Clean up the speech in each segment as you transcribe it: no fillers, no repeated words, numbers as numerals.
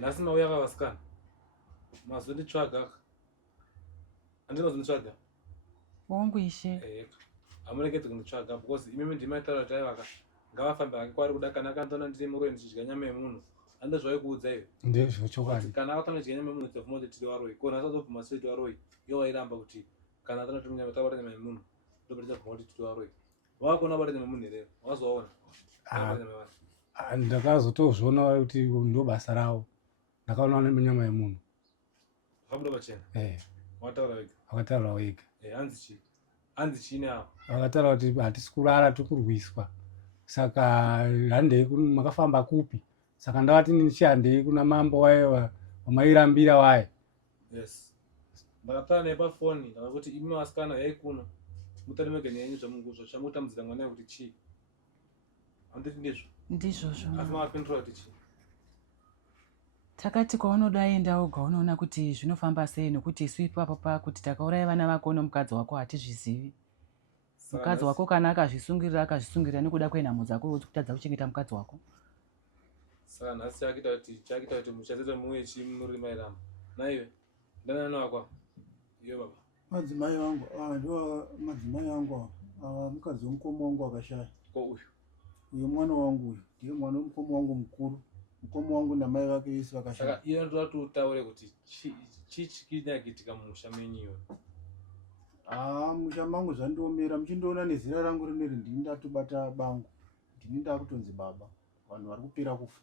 Nasi mauya kavasikana mazonditsvaga handina kuzonditsvaga wangu ishe hamurekedzi kunditsvaga because imimi ndimaitaura kuti aivaka ngavafambe hake kwari kuda kana akanzona ndiri muroyi ndichidya nyama yemunhu hande zvaikuudza ive ndezvo chokwadi kana akatanga kudya nyama yemunhu tofuma kuti tiri waroyi kona asazobvuma seti waroyi iyo wairamba kuti kana atana kuti nyama tabata nyama yemunhu ndopatitabvuma kuti tiri waroyi wakona bata nyama yemunhu here wazoona ndakazotozviona kuti ndo basa ravo ndakaona nenyama yemunhu zvabuda pachena wataura wega vakataura wega hanzi chini avo vakataura kuti hatisi kurara tikurwiswa saka handei makafamba kupi saka ndavati ndichihandei kuna mambo waye wamairambira waye. Yes, ndakataura naye pafoni ndakakuti imi vasikana yai kuno mutarimege neyenyu zvamutambudzira mwana kuti chii handiti ndizvo ndizvozvo asi mavapindura kuti chii takati kwaunoda enda oga unoona kuti zvinofamba sei nokuti isu ipapo pakuti takauraya vana vako nomukadzi wako hatizvizivi. Mukadzi wako kana akazvisungirira nekuda kwenhamo dzako kutadza kuchengeta mukadzi wako. Saka nhasi chakuita kuti muchazeta mumwe chimuri mairamba naiwe ndanana wakwa iyo baba madzimai wangu ndo madzimai wangu mukadzi womukoma wangu akashaya ko uyu mwana wangu uyu ndiye mwana womukoma wangu mukuru mukoma wangu namai vake vese vakashaya. Saka iyo ndoda tutaure kuti chii chikinyakitika mumusha menyu iyo musha mangu zvandiomera muchindoona nezira rangu rineri ndini ndatobata bangu ndini ndakutonzi baba vanhu vari kupera kufa.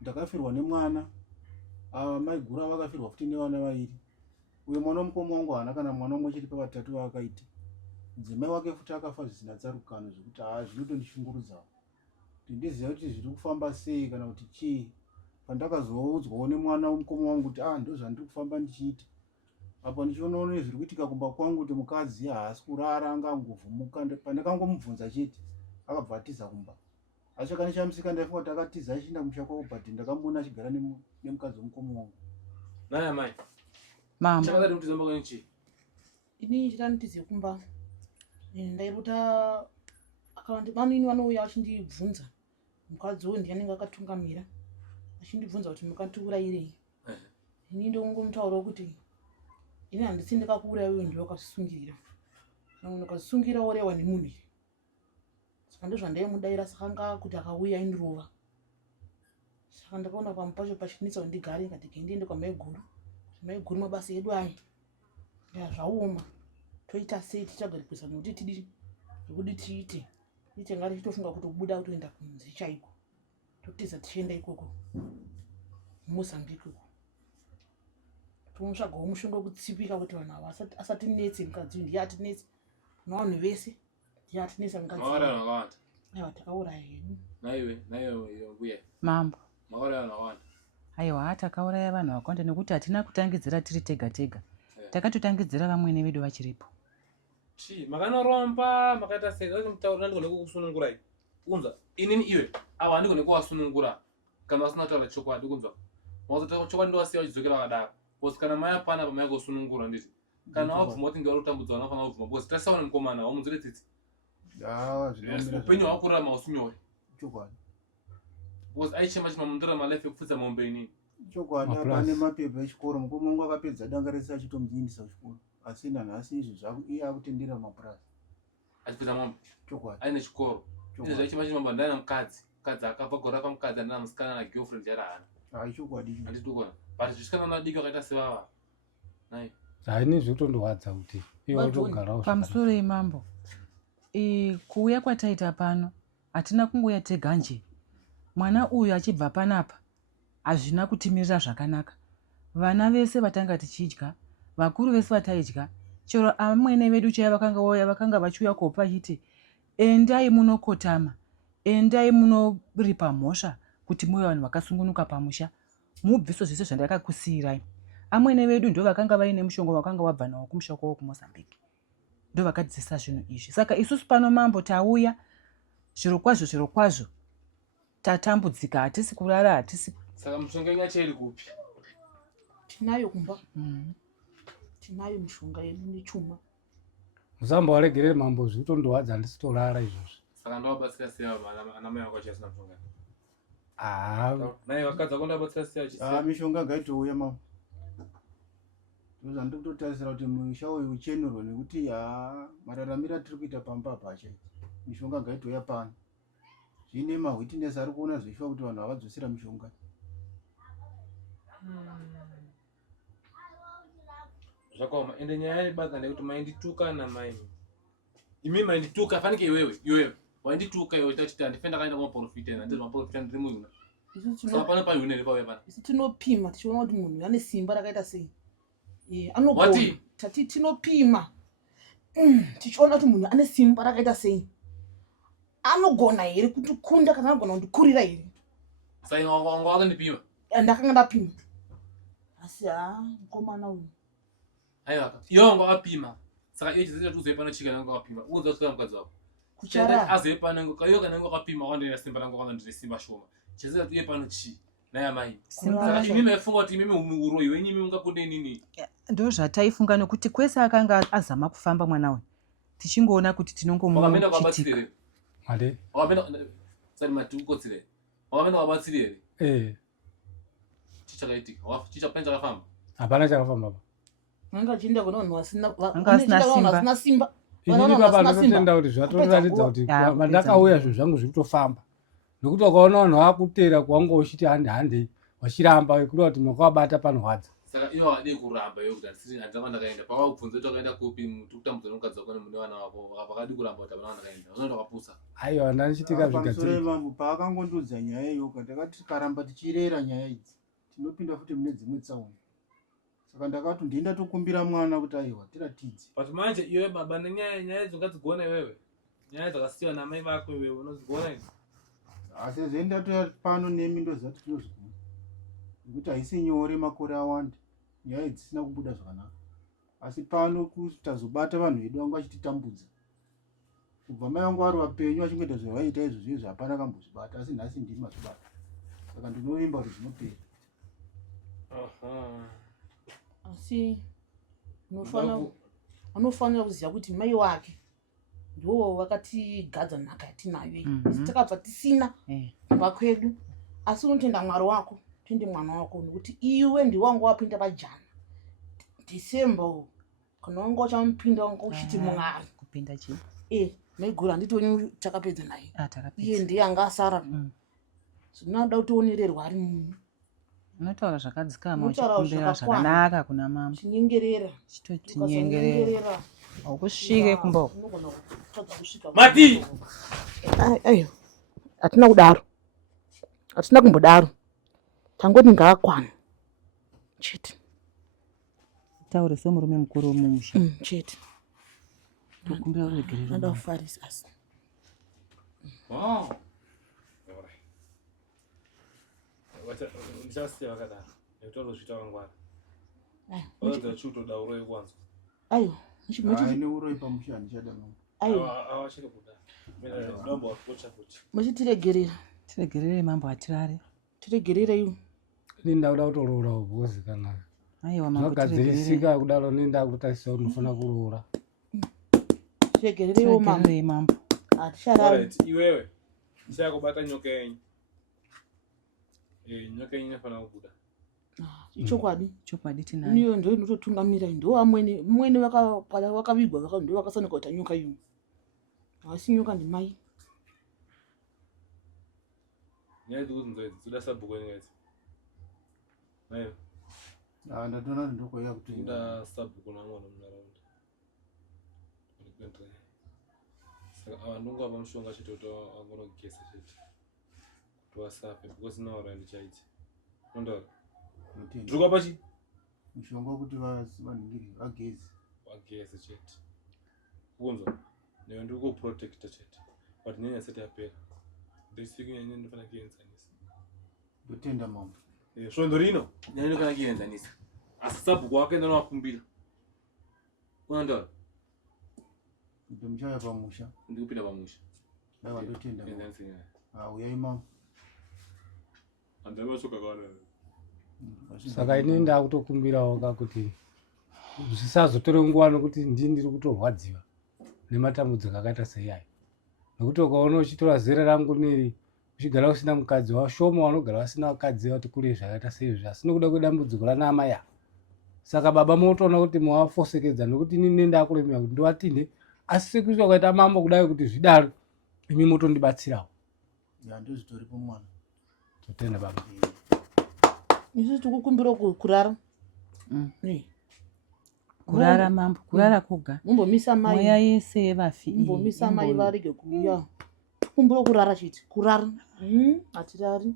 Ndakafirwa nemwana mai guru vakafirwa futi nevana vairi. Uyu mwana womukoma wangu haana kana mwana umwe chiri pavatatu vaakaita. Mudzimai wake futi akafa zvisina tsarukano zvekuti zvinotondishungurudzawo ndiziva kuti zviri kufamba sei kana kuti chii. Pandakazoudzwawo nemwana womukoma wangu kuti ndo zvandiri kufamba ndichiita apo ndichionawo nezviri kuitika kumba kwangu kuti mukadzi haasi kurara angangovhumuka. Pandakangomubvunza chete akabva atiza kumba asi kana chamusika ndaifunga kuti akatiza achienda kumusha kwavo but ndakamboona achigara nemukadzi womukoma wangu. naya mai mama chakadari kuti zamba kwenyu chii ini chitanitize kumba ndairota akawandi vanu ini vanouya vachindibvunza mukadzi uyu ndianenge akatungamira achindibvunza kuti mukatiurayirei. Ini ndongomutaurawo kuti ini handisi ndikakuuraya uyu ndiwe wakazvisungirira ukazvisungira worewa nemunhu iri saka ndozvandaimudaira saka kuti akauya indirova saka ndakaona pamupacho pachinisa kuti ndigare ndikati ndiende kwamai guru mai guru mabasa edu aya zvaoma toita sei tichagarikwisa nokuti tidi zvekuti tiite ngati tichitofunga kuti kubuda kutoenda kunze chaiko totiza tichienda ikoko mumozambique uko tonotsvagawo mushonga wekutsipika kuti vanhu ava asatinetse mukadzi uyu ndiye atinetse navanhu vese ndiye atinetsa mukadzi aiwa takauraya hedu naiwe mbuya mambo makauraya vanhu vakawanda aiwa takauraya vanhu vakawanda nekuti hatina kutangidzira tiri tega tega takatotangidzira vamwene vedu vachiripo. chii makanoromba makaita sei kuti mutauri ndandigone kukusunungurai unzwa inini iwe ava handigone kuvasunungura kana vasina kutaura chokwadi kunzwa mazotaura chokwadi ndovasiya vachidzokera vakadaro bcause kana mai apana pamai kusunungura nditi kana wabvuma kuti ngevari kutambudzwa vanofana kubvuma bcause taisaona mukomana wamunzire tsitsi upenyu hwakurarama usinyore chokwadi bcause aichema chima mundora malife ekupfudza mombe inini chokwadi apane mapepa echikoro mukoma wangu akapedza danga rese achitomudziendisa kuchikoro asi nanhasi izvi iye akutendera mapurasi achipedza mombe chokwadi aine chikoro izvi zvaichema chimamba ndaina mukadzi akabva gora pamukadzi andina musikana nagirlfriend yari haana chokwadi handiti kuona but zvisikana madiki vakaita sevava nai haini zvikutondowadza kuti iwe utogarawo pamusoro imambo kuuya kwataita pano hatina kungoya tega nje. Mwana uyu achibva panapa hazvina kutimirira zvakanaka. Vana vese vatanga tichidya vakuru vese vataidya chero amwene vedu chaiva vakanga vachiuya kopa achiti endai munokotama endai munoripa mhosva kuti muve vanhu vakasungunuka pamusha mubviso zvese zvandakakusiyirai. Amwene vedu ndo vakanga vaine mushonga wakanga wabva nawo kumusha kwavo kuMozambique ndo vakadzidzisa zvinhu izvi. Saka isusu pano mambo tauya zviro kwazvo tatambudzika hatisi kurara hatisi. Saka mushonga nyacho iri kupi? Tinayo kumba. Tinayo mushonga yedu nechuma. Musamba waregerere mambo zvikutondowadza handisi torara izvozvo. Saka ndawabatsira sei ana mai vako achasina mushonga? naye vakadzi vako ndabatsira sei mishonga gaitouya mama ndozva ndiri kutotarisira kuti musha uyu uchenerwe nekuti mararamiro atiri kuita pamba pacha mishonga gaitouya pano zvine mahwitines ari kuona zvichifa kuti vanhu havadzosera mishonga zvakaoma ende nyaya yebadza ndekuti maindituka namaimi imi maindituka fanike iwewe waindituka iwe tachiti handife ndakaenda kumaprofita ndiri maprofita ndiri muhuna saka pano pahunere pauya pana isu tinopima tichiona kuti munhu ane simba rakaita sei anogona tati tinopima tichiona kuti munhu ane simba rakaita sei anogona here kutikunda kana anogona kundikurira here sai wanga wakandipima ndakanga ndapima asi mukomana uyu aiwa iwe wanga wapima saka iye chizeta kuti uzoe pano chika nanga wapima uza kusika mukadzi wako kuchara azoe pano iwe kana nanga wapima wandina simba rangu kwanga ndine simba shoma chizeta kuti iye pano chi naye mai saka imi maifunga kuti imi uroyi wenyu imi ungakunde nini ndo zvataifunga nokuti kwese akanga azama kufamba mwana uyu tichingoona kuti wakamenda kwabatsire tinongomuchitika made wakamenda sari mati ukotsire wakamenda kwabatsire here chichakaitika chichapani chakafamba hapana chakafamba anga chienda kuna vanhu Anga asina simba inini baba ndinotenda kuti zvatoratidza kuti mandakauya zvinhu zvangu zviri kutofamba nokuti wakaona vanhu vakutera kuwanga uchiti handei wachiramba kureva kuti makavabata panorwadza saka ivo vakadii kuramba iwe kuti handisava ndakaenda pavakubvunza kuti wakaenda kupi tikutambudzana mukadzi wako mune vana vako vakadii kuramba kuti havana vandakaenda unoenda wakapusa aiwa ndandichitika zvigadzirika mambo paakangondiudza nyaya iyoka ndakati tikaramba tichirera nyaya idzi tinopinda futi mune dzimwe tsaona saka ndakati ndienda tokumbira mwana kuti aiwa tiratidze but manje iwe baba nenyaya idzi ungadzigona iwewe nyaya dzakasiyiwa namai vako iwewe unodzigona idzi asi zvendatoya pano nemi ndozati tinozigona nekuti haisi nyore makore awanda nyaya idzi dzisina kubuda zvakanaka asi pano kuti tazobata vanhu vedu vangu vachititambudza kubva mai vangu vari vapenyu vachingoita zvavaita izvozvo izvo hapana kambozvibata asi nhasi ndini mazvibata saka ndinovimba kuti zvinopera asi anofanira kuziva kuti mai wake ndo vakatigadza nhaka yatinayo isi takabva tisina kumba kwedu asi unotenda mwari wako tende mwana wako nekuti iwe ndiwanga wapinda pajana December kana wanga uchamupinda wanga uchiti mwari kupinda chi maigura handitoni takapedza naye takapedza iye ndiye anga asara zvinoda kuti uonererwa ari munhu unotaura zvakadzikama uchikumbira zvakanaka kuna mama chinyengerera chitotinyengerera aukusvike kumba mati ayo hatina kudaro hatina kumbodaro tangoti ngaakwana chete taure semurume mukuru mumusha chete tokumbira uregerero nada kufarisa asi ndichasiya vakadaro nekuti vanozvita vangwara vaadza chiutoda uroi kwanza ayo aine uroi pamusha handichada mama avachiri kuda dombo wakocha kuti muchitiregerera tiregerere mambo atirare tiregerere iwo ini ndauda kutoroora ubhozi kana aiwa mambo zvagadzirisika kudaro nenda kutarisa unofana kuroora tiregererewo mambo haticharari iwewe ndichakubata nyoka yenyu nyoka yenyu inofana kubuda chokwadi tinayo ndo inototungamira ndo amweni vakavigwa ndo vakasanika kuita nyoka iyo asi nyoka ndimai nyaya dzikuzinzoidzi dzoda sabhuku engaidzi nayo ndatoona kuti ndokwaiya kuti da sabhuku namwana munharaunda saka ava ndongava mushonga chete kuti angonogesa chete kuti wasafe because naura ndichaiti ondaura ndiri kwapa chi mushonga wekuti vanhingiri vagezi wageze chete kunzwa newe ndiri kuprotecta chete but nyanya isati yapera ndisiku nyanya ndinofana kuenzanisa ndotenda mambo svondo rino nyanya ndinofana kuenzanisa asi sabhuku wako enda nowakumbira unandaura kuti muchauya pamusha ndiri kupinda pamusha aiwa ndotenda enzanisa nyanya uyai mambo handavachoka kawana saka ini ndakutokumbirawo kakuti zvisazotore nguva nokuti ndiri kutorwadziwa nematambudziko akaita seiyayo nokuti ukaona uchitora zera rangu neri uchigara usina mukadzi washoma vanogara vasina vakadzi vati kuri zvakaita seizvi asina kuda kwedambudziko rana ya saka baba motoona kuti mawafosekedza nokuti inini nendakulemera kuti ndivatinde asi sekuita kwaita mambo kudai kuti zvidaro imi motondibatsirawo ndozvitoripo mwana totenda baba isusu tikukumbira kurara kurara mambo kurara koga mumbomisa mai mweya yese yevafi mumbomisa mai varege kuuya tikukumbira kurara chete kurara hatirari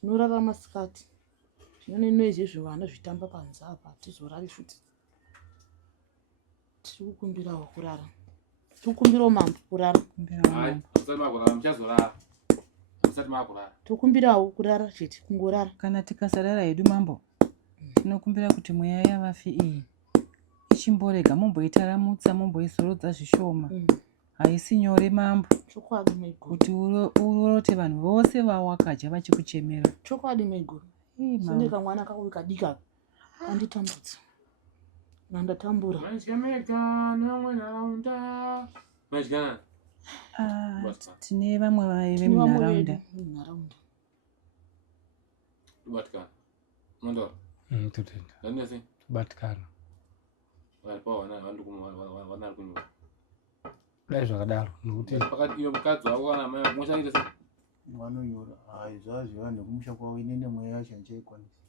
tinorara masikati tinone noise yezvivana zvitamba panze apa hatizorari futi tiri kukumbirawo kurara tikukumbirawo mambo kurara tikukumbirawo kurara chete kungorara kana tikasarara hedu mambo tinokumbira kuti mweya yavafi iyi ichimborega mumboitaramutsa mumboizorodza zvishoma haisi nyore mambo chokwadi maiguru kuti urorote vanhu vose vawakaja vachikuchemera chokwadi maiguru sine kamwana kako kadika anditambudza nandatambura tine vamwe vemunharaunda batikana dai zvakadaro nokuti vanonyora haizvazviva nekumusha kwavo inene mweya yacho handichaikwanisa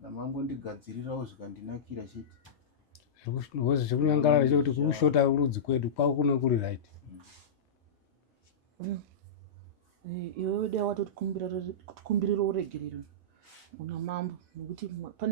namangondigadzirirawo zvikandinakira chete hozi chekunyangarara chekuti kurushota rudzi kwedu kwavo kuno kuri right iwe weda watotikumbirira uregerero una mambo nokuti pane